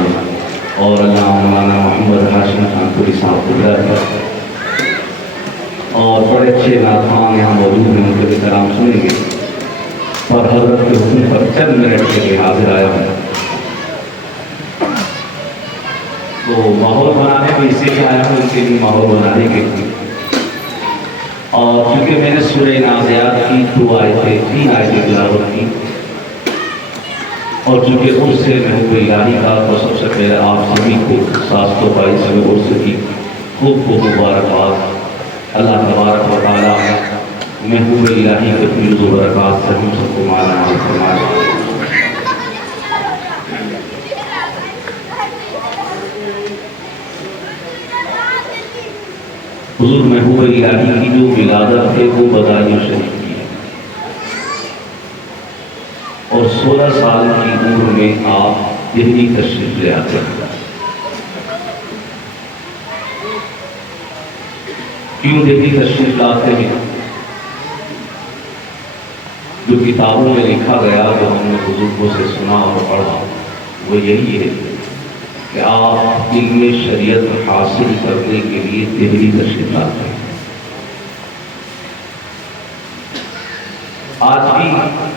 فرمائے اور اللہ مولانا محمد ہاشم خان پوری صاحب کو ہدایت اور بڑے اچھے نعتخوان یہاں موجود ہیں، ان کے بھی کلام سنیں گے اور حضرت کے حکم پر چند منٹ کے لیے حاضر آیا ہوں۔ تو ماحول بنانے میں اسی لیے آیا ہوں، ان کے لیے ماحول بنانے کے لیے، اور چونکہ میں نے سورہ نازعات کی 3 آیتیں تلاوت کی، اور چونکہ ان سے محبوب الہی کا تو سب سے پہلے آپ سبھی کو 722 عرص کی خوب خوب مبارکباد۔ اللہ تبارک و تعالیٰ محبوب الہی کے فیض و برکات سے ہم سب کو مالا مال فرمائے۔ حضور محبوب الہی کی جو ولادت ہے وہ بدایوں شریف کی ہے، اور 16 سال کی عمر میں آپ دہلی تشریف لے آتے ہیں۔ کیوں دہلی تشریف لاتے ہیں؟ جو کتابوں میں لکھا گیا، جو ہم نے بزرگوں سے سنا اور پڑھا، وہ یہی ہے کہ آپ علم شریعت حاصل کرنے کے لیے دہلی تشریف لاتے ہیں۔ آج بھی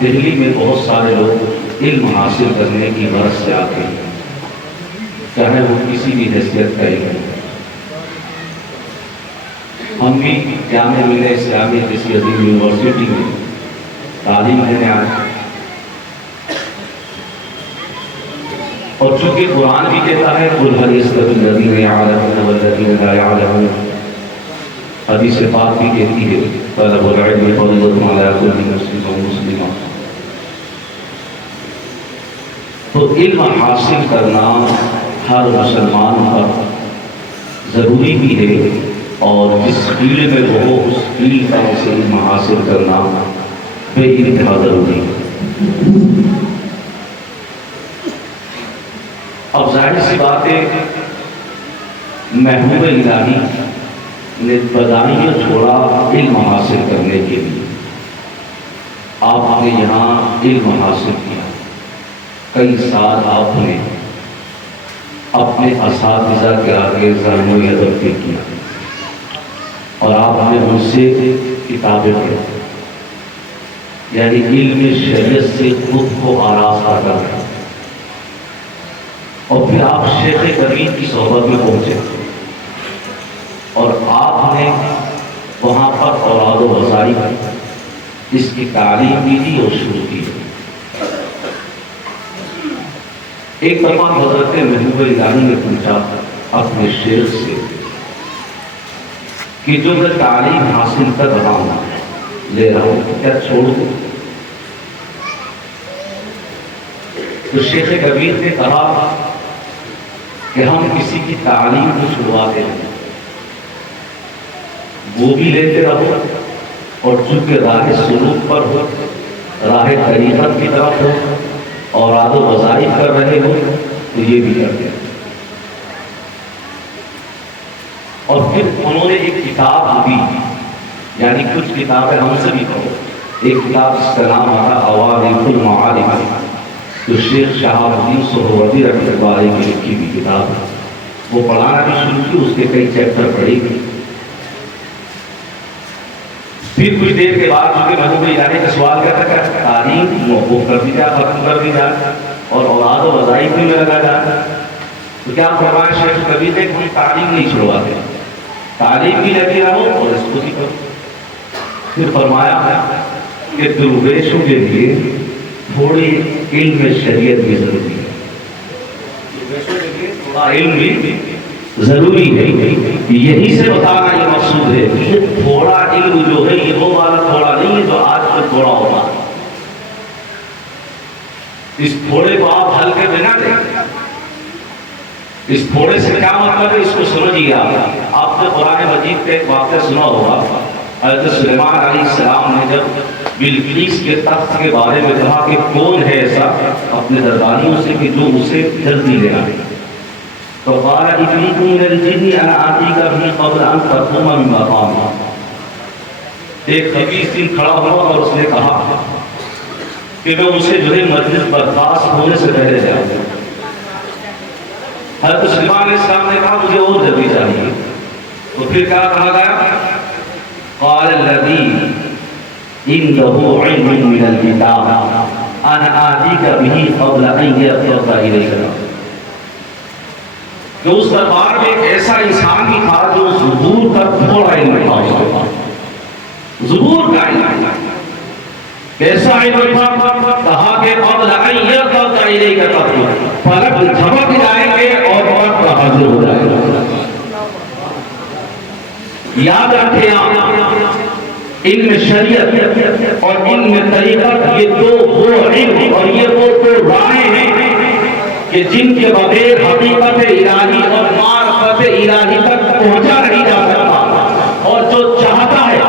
دہلی میں بہت سارے لوگ علم حاصل کرنے کی غرض سے آتے ہیں، چاہے وہ کسی بھی حیثیت کا علم ہو۔ ہم بھی جامعہ ملیہ اسلامیہ جیسی عظیم یونیورسٹی میں تعلیم لینے آئے، اور چونکہ قرآن بھی کہتا ہے قُلْ هَلْ يَسْتَوِي الَّذِينَ يَعْلَمُونَ وَالَّذِينَ لَا يَعْلَمُونَ، حدیث پاک بھی کہتی ہے طلب العلم فریضۃ علی کل مسلم و مسلمہ۔ تو علم حاصل کرنا ہر مسلمان پر ضروری بھی ہے، اور جس فیلڈ میں وہ ہو اس فیلڈ کا اسے علم حاصل کرنا بے انتہا ضروری ہے۔ اب ظاہر سی بات ہے، محبوب الہی نے بدایوں چھوڑا علم حاصل کرنے کے لیے۔ آپ نے یہاں علم حاصل کیا، کئی سال آپ نے اپنے اساتذہ کے آگے ذہن و ادب بھی کیا، اور آپ نے ان سے کتابیں پڑھی، یعنی علم شریعت سے خود کو آراستہ کر رہے، اور پھر آپ شیخ کبیر کی صحبت میں پہنچے، اور آپ نے وہاں پر اوراد و وظائف اس کی تعلیم بھی دی اور شروع کی۔ ایک دفعہ حضرت محبوب الہی نے پوچھا اپنے شیخ سے کہ جو میں تعلیم حاصل کر رہا ہوں، لے رہا ہوں، کیا چھوڑ دوں؟ تو شیخ کبیر نے کہا کہ ہم کسی کی تعلیم کو چھڑواتے ہیں، وہ بھی لیتے رہو، اور چونکہ راہ سلوک پر ہو، راہ طریقت کی طرف ہو، اور اوراد و وظائف کر رہے ہو، تو یہ بھی کرتے ہیں۔ اور پھر انہوں نے ایک کتاب دی، یعنی کچھ کتابیں ہم سے بھی پڑھو۔ ایک کتاب جس کا نام آتا عوارض المعارف، جو شیخ شہاب الدین سہروردی رحمۃ اللہ علیہ کی لکھی ہوئی کتاب ہے، وہ پڑھانا بھی شروع کی، اس کے کئی چیپٹر پڑھی گئی۔ پھر کچھ دیر کے بعد چونکہ محبوب الہی کا سوال کیا تھا کہ تعلیم موقوف کر دی جائے، ختم کر دی جائے، اور اوراد و وظائف بھی میں لگا جائے، تو کیا فرمایا شیخ کبیر نے کہ ہم تعلیم نہیں چھڑواتے، تعلیم بھی لگی رہو اور اس کو بھی کرو۔ پھر فرمایا کہ درویشوں کے لیے تھوڑی علم شریعت بھی ضروری ہے، درویشوں کے لیے تھوڑا علم بھی ضروری ہے۔ یہی سے بتانا یہ مقصود ہے کہ تھوڑا علم جو ہے یہ وہ والا تھوڑا نہیں ہے جو آج کل تھوڑا ہوتا ہے۔ اس تھوڑے کو آپ ہلکے میں نہ دیں۔ اس تھوڑے سے کیا مطلب ہے، اس کو سمجھیے۔ آپ نے قرآن مجید کا ایک واقعہ سنا ہوگا، حضرت سلیمان علیہ السلام نے جب بلقیس کے تخت کے بارے میں کہا کہ کون ہے ایسا اپنے درباریوں سے کہ جو اسے جلدی لے آئے، تو قال عفریت من الجن انا آتیک به قبل ان تقوم من مقامک۔ ایک خبیث دن کھڑا ہوا اور اس نے کہا کہ میں اسے جو ہے مجلس برخاست ہونے سے پہلے جاؤں۔ حضرت سلیمان علیہ السلام نے کہا مجھے اور جلدی چاہیے، تو پھر کیا کہا گیا؟ قال الذی عنده علم من الکتاب انا آتیک بہ قبل ان یرتد الیک، کہ اس دربار میں ایک ایسا انسان بھی تھا جو ظہور کا تھوڑا علم تھا، اس کے پاس ظہور کا علم تھا، ایسا علم تھا کہا کہ قبل ان یرتد الیک پلک جھپک جائیں گے اور وقت حاضر ہو جائے گا۔ یاد رکھیں آپ، علم شریعت اور علم طریقت یہ وہ علم اور یہ وہ راہیں ہیں کہ جن کے بغیر حقیقت الہی اور معرفت الہی تک پہنچا نہیں جا سکتا، اور جو چاہتا ہے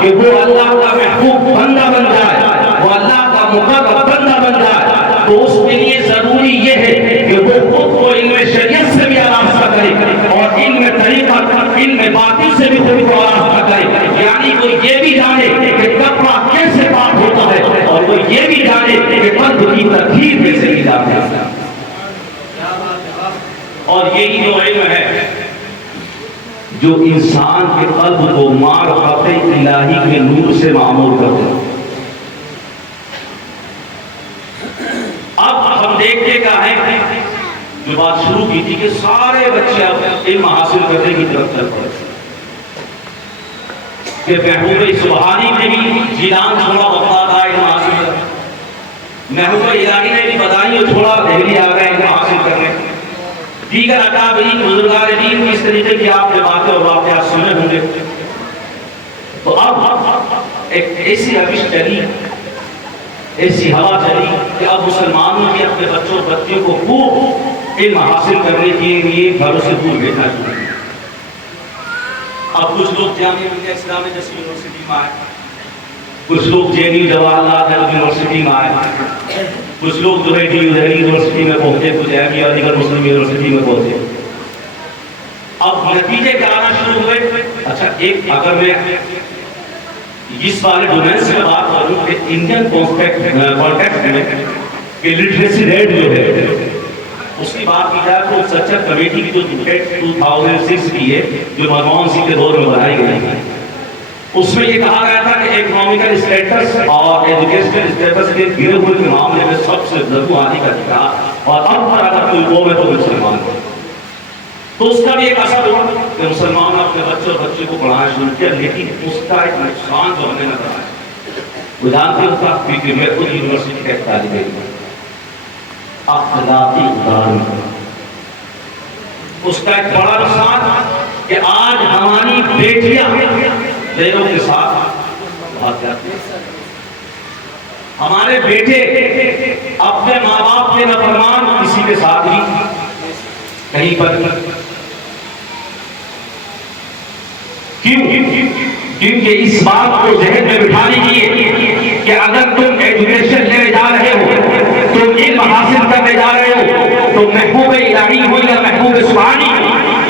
کہ وہ اللہ کا محبوب بندہ بن جائے، وہ اللہ کا مقرب بندہ بن جائے، تو اس کے لیے ضروری یہ ہے کہ وہ خود کو علم شریعت سے بھی آراستہ کرے اور علم طریقت علم باطن سے بھی خود کو آراستہ کرے، یعنی وہ یہ بھی جانے کہ تقویٰ کیسے بات ہوتا ہے، اور وہ یہ بھی جانے کہ قلب کی تطہیر کیسے کی جاتی ہے۔ اور یہی جو علم ہے جو انسان کے قلب کو معرفت الہی کے نور سے معمور کر دے۔ اب ہم دیکھتے کیا ہے، جو بات شروع کی تھی کہ سارے بچے اب علم حاصل کرنے کی طرف چل پڑے، کہ محبوب سبحانی نے بھی جیلان چھوڑا وفات آئے علم حاصل کرنے، محبوب الہی نے بھی بدائیوں چھوڑا دہلی آ گئے علم حاصل کرنے، دیگر اکابرین بزرگان دین اس طریقے کی آپ نے باتیں اور واقعات سنے ہوں گے۔ تو اب ایک ایسی روش چلی، ایسی ہوا چلی کہ اب مسلمانوں نے اپنے بچوں بچیوں کو خوب علم حاصل کرنے کے لیے گھروں سے دور بھیجنا شروع کیا۔ اب کچھ لوگ جامعہ ملیہ اسلامیہ جیسی یونیورسٹی میں آئے، کچھ لوگ J N you Jawahar Lal Nehru university میں آئے، کچھ لوگ جو ہے دہلی یونیورسٹی میں پہنچے، کچھ ایم علی گڑھ مسلم یونیورسٹی میں پہنچے۔ اب نتیجے کیا آنا شروع ہوئے؟ اچھا، ایک اگر میں اس والے ڈومین سے بات کروں کہ انڈین کانٹیکٹ میں کہ لٹریسی ریٹ جو ہے اس کی بات کی جائے تو سچر کمیٹی کی جو 2006 کی ہے، جو منموہن سنگھ کے دور میں بنائی گئی ہے، اس میں یہ کہا گیا تھا کہ اکنامکل اسٹیٹس اور ایجوکیشنل اسٹیٹس کے گرے ہوئے کے معاملے میں سب سے زدو آنے کا دکھا، اور اب پر اگر کوئی قوم ہے تو مسلمان ہے، تو اس کا بھی ایک اثر ہوا کہ مسلمان اپنے بچے کو پڑھانا شروع کیا، لیکن اس کا ایک نقصان جو ہمیں نظر آیا، وہ جانتے ہو تھا کہ میں خود یونیورسٹی کا ایک طالب علم ہوں، اخلاقی اداروں، اس کا ایک بڑا نقصان کہ آج ہماری بیٹیاں غیروں کے ساتھ بات کرتی ہیں، ہمارے بیٹے اپنے ماں باپ کے نافرمان کسی کے ساتھ بھی کہیں پر، کیونکہ اس بات کو ذہن میں بٹھانے کے لیے کہ اگر تم ایجوکیشن لینے جا رہے ہو، تم علم حاصل کرنے جا رہے ہو، تو محبوب الہی ہو یا محبوب سبحانی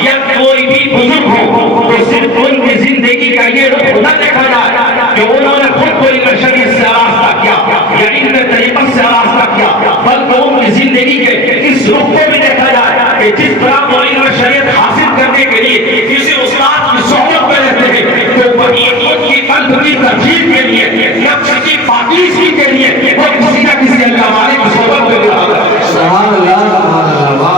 یا کوئی بھی بزرگ ہو، تو صرف ان کی زندگی کا یہ رخ نہ دیکھا جائے کہ انہوں نے خود کو علم شریعت سے آراستہ کیا یا علم طریقت سے آراستہ کیا، بلکہ ان کی زندگی کے اس رخ کو بھی دیکھا جائے کہ جس طرح وہ علم شریعت حاصل کرنے کے لیے کسی استاد کی صحبت میں رہتے ہیں، تو وہی خود کی قلب کی ترجیح کے لیے، نفس کی پاکیزگی کے لیے وہ کسی نہ کسی اللہ والے کی صحبت میں رہتا ہے۔ سبحان اللہ، سبحان اللہ،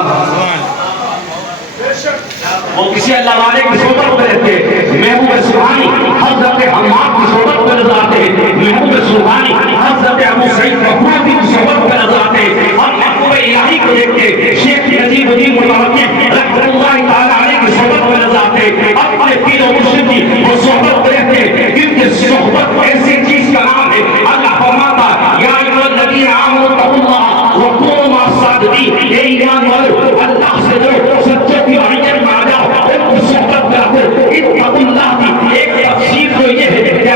وہ کسی اللہ والے کی صحبت میں رہتے ہیں۔ محبوب سبحانی حضرت حماد کی صحبت میں نظر آتے ہیں، محبوب سبحانی حضرت ابو سعید مخدومی کی صحبت میں نظر آتے ہیں۔ ہم محبوب الہی کو دیکھتے ہیں، شیخ نجیب الدین متوکل رحمۃ اللہ تعالی علیہ کی صحبت میں نظر آتے ہیں، اپنے پیر و مرشد کی وہ صحبت میں رہتے ہیں، کیونکہ صحبت ایسی چیز کا نام ہے۔ اللہ فرماتا ہے یا ایھا الذین آمنوا اتقوا اللہ وکونوا مع الصادقین، اے ایمان والو اللہ سے ڈرو، سچوں کی معیت میں آ جاؤ، ان کی صحبت میں رہو۔ اتقوا اللہ کی ایک تفسیر تو یہ ہے کہ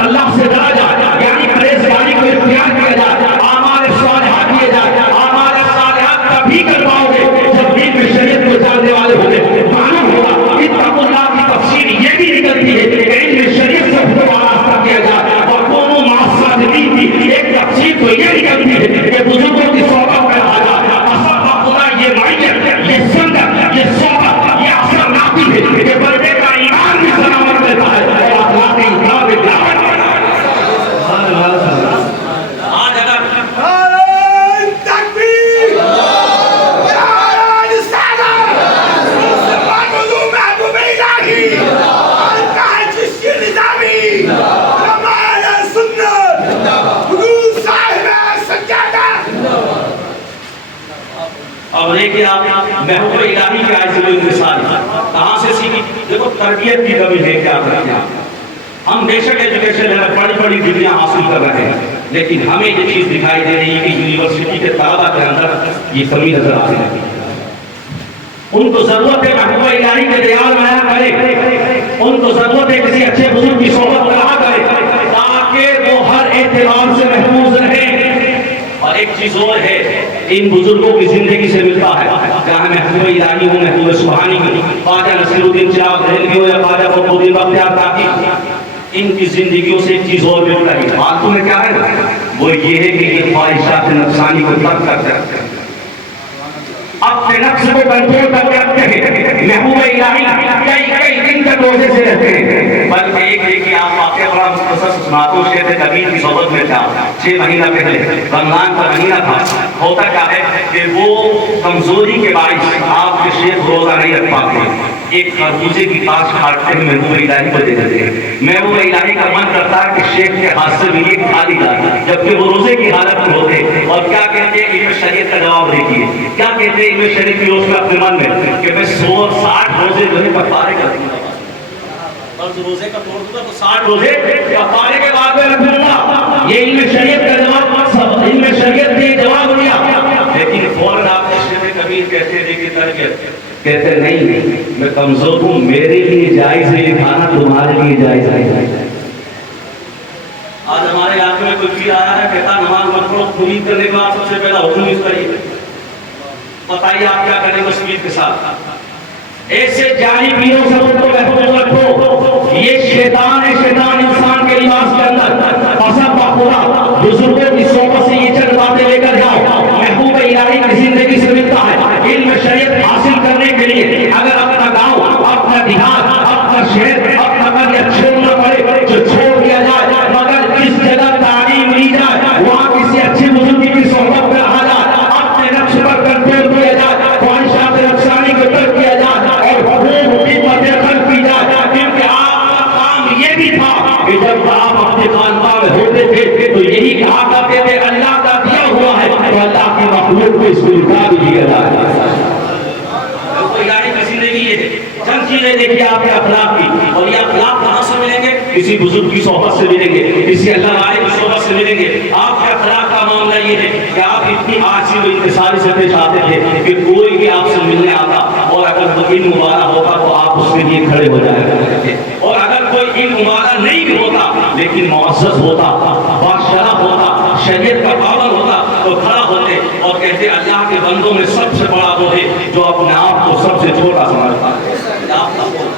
اللہ سے ڈرا جائے، یعنی پرہیزگاری کو اختیار کیا جائے، اعمال صالحات کیے جائے۔ اعمال صالحات تبھی کر پاؤ گے جب علم شریعت کو جاننے والے ہوں گے۔ معلوم ہوگا اتقوا اللہ کی تفسیر یہ بھی نکلتی ہے کہ علم شریعت سے خود کو آراستہ کیا جائے، اور قوموں مع الصادقین کی ایک تفسیر تو یہ نکلتی ہے کہ بزرگوں کی صحبت میں رہا جائے۔ اصل خدا یہ معیت، یہ اور دیکھیے آپ محبوب الہی کے عزیز المثال کہاں سے سیکھی؟ دیکھو تربیت کی کمی ہے کیا کرتے ہیں ہم بے شک ایجوکیشن ہے بڑی بڑی ڈگریاں حاصل کر رہے ہیں، لیکن ہمیں یہ چیز دکھائی دے رہی ہے کہ یونیورسٹی کے طلبہ کے اندر یہ کمی نظر آ رہی ہے۔ ان کو ضرورت ہے محبوب الہی کے دیار میں آیا کرے، ان کو ضرورت ہے کسی اچھے بزرگ کی صحبت میں رہا کرے تاکہ وہ ہر اعتبار سے محفوظ رہے۔ اور ایک چیز اور ہے، ان بزرگوں کی زندگی سے ملتا ہے، چاہے محبوب الہی ہو، محبوب سبحانی ہو، خواجہ نصیر الدین چراغ دہلوی ہو یا خواجہ قطب الدین بختیار کاکی، ان کی زندگیوں سے ایک چیز اور ملتا ہے۔ فالتو میں کیا ہے؟ وہ یہ ہے کہ یہ خواہشات نفسانی کو ترک کرتے رکھتے ہیں، اپنے نفس کو کنٹرول کر کے رکھتے ہیں۔ محبوب الہی کئی دن تک روزے سے رہتے ہیں، بلکہ ایک دیکھیے آپ واقعہ بڑا مختصر سناتا ہوں۔ شیخ کبیر کی صحبت میں تھا 6 مہینہ پہلے، رمضان کا مہینہ تھا۔ ہوتا کیا ہے کہ وہ کمزوری کے باعث آپ کے شیخ روزہ نہیں رکھ پاتے، ایک خربوزے کی پاس کاٹتے ہیں، محبوب الہی کو دے دیتے ہیں۔ محبوب الہی کا من کرتا ہے کہ شیخ کے ہاتھ سے بھی یہ کھا لی جائے، جبکہ وہ روزے کی حالت میں ہوتے۔ اور کیا کہتے ہیں؟ علم شریعت کا جواب دیکھیے، کیا کہتے ہیں علم شریعت کی روز میں اپنے من میں کہ میں 160 روزے جو ہے کفارے کر دوں گا، فرض روزے کا توڑ دوں گا تو 60 روزے کفارے کے بعد میں رکھ دوں گا۔ یہ علم شریعت کا جواب، علم شریعت نے جواب دیا، لیکن فوراً آپ شیخ کبیر کہتے ہیں دیکھیے تربیت، کہتے نہیں میں کمزور ہوں، میرے لیے جائز ہے یہ کھانا، تمہارے لیے جائز ہے۔ آج ہمارے علاقے میں کوئی پیر آیا ہے کہتا نماز مت پڑھو، خرید کرنے کے بعد سب سے پہلا حکم اس کا یہ، بتائیے آپ کیا کریں گے اس پیر کے ساتھ؟ ایسے جعلی پیروں سے ان کو محفوظ رکھو، یہ شیطان ہے، شیطان انسان کے لباس کے اندر پسند بخدا۔ بزرگوں کی صحبت سے یہ چند باتیں لے کر جاؤ، محبوب الہی کی زندگی سے ملتا ہے۔ علم شریعت حاصل کرنے کے لیے اگر اپنا گاؤں، اپنا دیہات، اپنا شہر، اپنا قريہ چھوڑنا پڑے جو چھوڑ دیا جائے، مگر جس جگہ تعلیم لی جائے وہاں کسی اچھے بزرگ کی صحبت میں رہا جائے، اپنے نفس پر کنٹرول کیا جائے، خواہشات نفسانی کو ترک کیا جائے اور حقوق کی مدد کی جائے۔ کیونکہ آپ کا کام یہ بھی تھا کہ جب آپ اپنے خاندان میں ہوتے تھے تو یہی کہا کرتے تھے اللہ کا دیا ہوا ہے تو اللہ کی مخلوق کو اس کو لکھا بھی دیا جائے۔ الہی کی زندگی یہ ہے، چند چیزیں دیکھیے آپ کے اخلاق کی، اور یہ اخلاق کہاں سے ملیں گے؟ کسی بزرگ کی صحبت سے ملیں گے، کسی اللہ والے کی صحبت سے ملیں گے۔ آپ کے اخلاق کا معاملہ یہ ہے کہ آپ اتنی عاجزی و انکساری سے پیش آتے تھے کہ کوئی بھی آپ سے ملنے آتا اور اگر وہ علم والا ہوتا تو آپ اس کے لیے کھڑے ہو جایا کرتے تھے، اور اگر کوئی علم والا نہیں بھی ہوتا لیکن معزز ہوتا، بادشاہ ہوتا، شریعت کا پابند ہوتا تو کھڑا ہوتے اور کہتے اللہ کے بندوں میں سب سے بڑا وہ ہے جو اپنے آپ کو سب سے چھوٹا سمجھتا ہے۔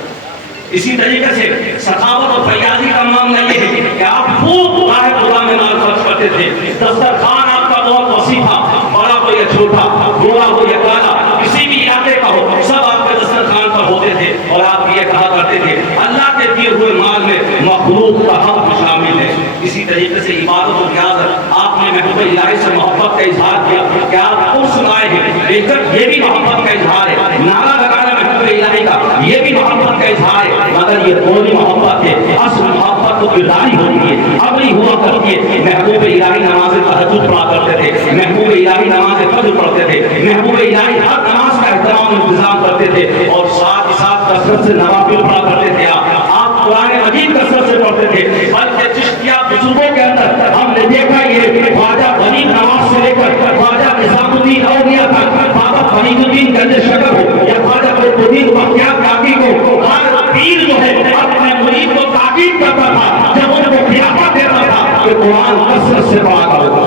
اسی طریقے سے سخاوت اور فیاضی کا معاملہ یہ ہے کہ آپ خوب راہ خدا میں مال خرچ کرتے تھے، دسترخوان آپ کا بہت وسیع تھا، بڑا ہو یا چھوٹا، گورا ہو یا کالا، کسی بھی علاقے کا ہو، سب آپ کے دسترخوان پر ہوتے تھے، اور آپ یہ کہا کرتے تھے اللہ کے دیے ہوئے مال میں مخلوق کا حق شامل ہے۔ اسی طریقے سے عبادت و ریاضت، آپ نے محبوب الہی سے محبت کا اظہار کیا کہ آپ خود سنائے ہیں، لیکن یہ بھی محبت کا اظہار ہے، نعرہ لگانا محبوب الہی کا یہ بھی محبت کا اظہار ہے، مگر یہ دوسری محبت ہے، اصل محبت تو کرداری ہوتی ہے، عملی ہوا کرتی ہے۔ محبوب الہی نماز تہجد پڑھا کرتے تھے، محبوب الہی نماز فجر پڑھتے تھے، محبوب الہی ہر نماز کا احترام انتظام کرتے تھے، اور ساتھ ہی ساتھ کثرت سے نوافل پڑھا کرتے تھے۔ آپ قرآن مجید کثرت سے پڑھتے تھے، بلکہ چشتیہ بزرگوں کے اندر ہم نے دیکھا یہ خواجہ غنی نواز سے لے کر خواجہ نظام الدین اولیاء تک، بابا فرید الدین گنج شکر ہو یا خواجہ قطب الدین بختیار کاکی کو، ہر پیر جو ہے اپنے مرید کو تاکید کرتا تھا، جب ان کو خلافت دیتا تھا کہ قرآن کثرت سے پڑھا کرو،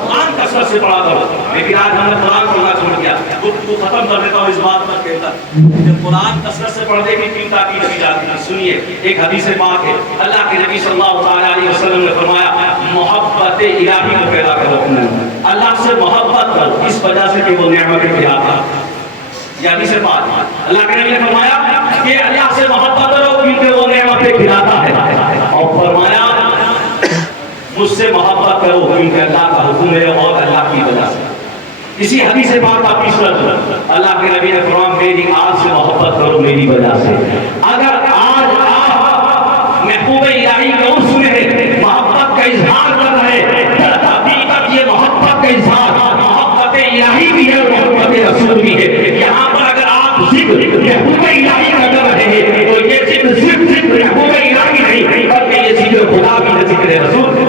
قرآن کثرت سے پڑھا کرو۔ لیکن آج ہم نے قرآن پڑھنا چھوڑ دیا۔ گفتگو ختم کر دیتا ہوں اس بات پر کہتا کہ قرآن کثرت سے پڑھنے کی کیوں تاکید کی جاتی ہے؟ سنیے، ایک حدیث پاک ہے، اللہ کے نبی صلی اللہ علیہ وسلم نے فرمایا محبت الہی کو پیدا کرو، اللہ سے محبت کرو اس وجہ سے کہ وہ نعمتیں کھلاتا ہے۔ یہ حدیث پاک ہے، اللہ کے نبی نے فرمایا کہ اللہ سے محبت کرو کیونکہ وہ نعمتیں کھلاتا ہے، اور فرمایا مجھ سے محبت کرو کیونکہ اللہ کا حکم ہے اور اللہ کی وجہ سے۔ اسی حدیث پاک کا تیسرا اللہ کے نبی نے فرمایا میری آج سے محبت کرو میری وجہ سے۔ اگر آج آپ محبوب الہی کے عرص میں محبت کا اظہار کر رہے ہیں، در حقیقت یہ محبت کا اظہار محبت الہی بھی ہے، رسول بھی ہے. یہاں پر اگر آپ ذکر محبوب الہی کا کر رہے ہیں تو یہ ذکر صرف ذکر محبوب الہی نہیں بلکہ یہ ذکر خدا بھی ہے، ذکر رسول.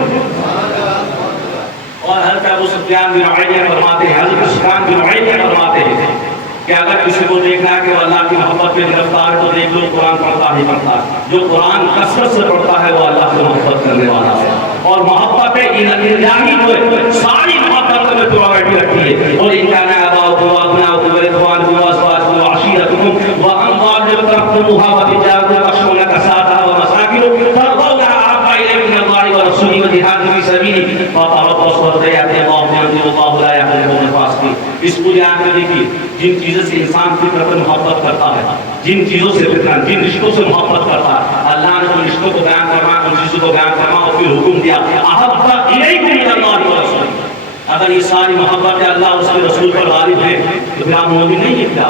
اور حضرت ابو سفیان بن عیینہ فرماتے ہیں، حضرت سفیان بن عیینہ فرماتے ہیں کہ اگر کسی کو دیکھنا ہے کہ وہ اللہ کی محبت میں گرفتار ہے تو دیکھ لو قرآن پڑھتا ہی پڑھتا ہے. جو قرآن کثرت سے پڑھتا ہے وہ اللہ سے محبت کرنے والا ہے. اور محبت الہی جو ہے ساری محبت میں پرائورٹی رکھتی ہے. اور ان کا آباؤکم وابناؤکم واخوانکم وازواجکم وعشیرتکم واموال اقترفتموها وتجارة تخشون کسادها ومساکن ترضونها احب الیکم من اللہ ورسولہ وجہاد فی سبیلہ فتربصوا حتی یأتی اللہ بامرہ واللہ لا یهدی القوم الفاسقین. اس پورے آیت میں دیکھیے جن چیزوں سے انسان فطرت محبت کرتا ہے، جن چیزوں سے فطرت، جن رشتوں سے محبت کرتا ہے، اللہ نے ان رشتوں کو بیان کرنا، ان چیزوں کو بیان کرنا اور پھر حکم دیا احب الیکم من اللہ ورسولہ. اگر یہ ساری محبت اللہ اور اس کے رسول پر غالب ہے تو پھر آپ مومن نہیں ہیں کیا؟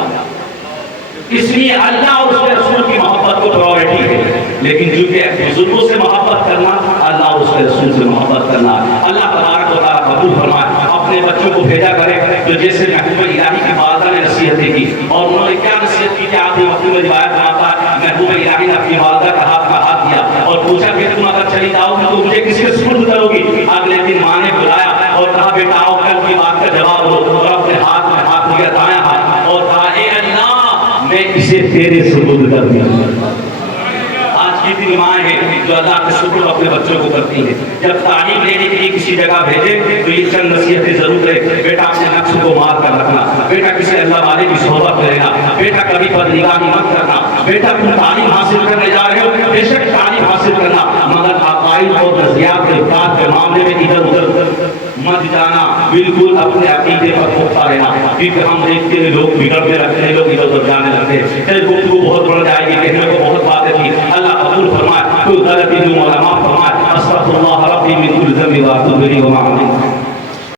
اس لیے اللہ اور اس کے رسول کی محبت کو پرائورٹی ہے. لیکن چونکہ بزرگوں سے محبت کرنا، اللہ اور اس کے رسول سے محبت کرنا، اللہ تبارک و تعالیٰ قبول فرمائے. اپنے بچوں کو بھیجا کرے تو جیسے محبوب الہی کی والدہ نے نصیحتیں کی، اور انہوں نے کیا نصیحت کی کہ آپ نے مکتوب میں روایت بناتا ہے محبوب الہی نے اپنی والدہ کا ہاتھ دیا اور پوچھا کہ تم اگر چلی جاؤ گی تو مجھے کس کے سپرد کرو گی؟ اگلے دن ماں نے بلایا اور کہا بیٹا آؤ کل کی بات کا جواب دو. اور اپنے ہاتھ میں ہاتھ لیا دایاں ہاتھ اور کہا اے اللہ میں اسے تیرے سپرد کر دیا. کتنی مائیں ہیں جو اللہ کے شکر اپنے بچوں کو کرتی ہیں. جب تعلیم لینے کے لیے کسی جگہ بھیجے تو یہ چند نصیحتیں ضرور ہے. بیٹا اپنے نفس کو مار کر رکھنا، بیٹا کسی اللہ والے کی صحبت لینا، بیٹا کبھی بدنگاہی مت کرنا، بیٹا تم تعلیم حاصل کرنے جا رہے ہو بے شک تعلیم حاصل کرنا مگر عقائد اور نظریات کے افراد کے معاملے میں ادھر ادھر مت جانا. بالکل اپنے عقیدے پر پختہ رہنا، کیونکہ ہم دیکھتے ہیں لوگ بگڑتے رہتے ہیں، لوگ ادھر ادھر جانے لگتے ہیں. پھر گفتگو بہت بڑھ جائے گی، کہنے کو بہت باتیں تھی. اللہ قبول فرمائے. کوئی غلطی جو علماء فرمائے استغفر اللہ ربی من کل ذنب واتوب الیہ وما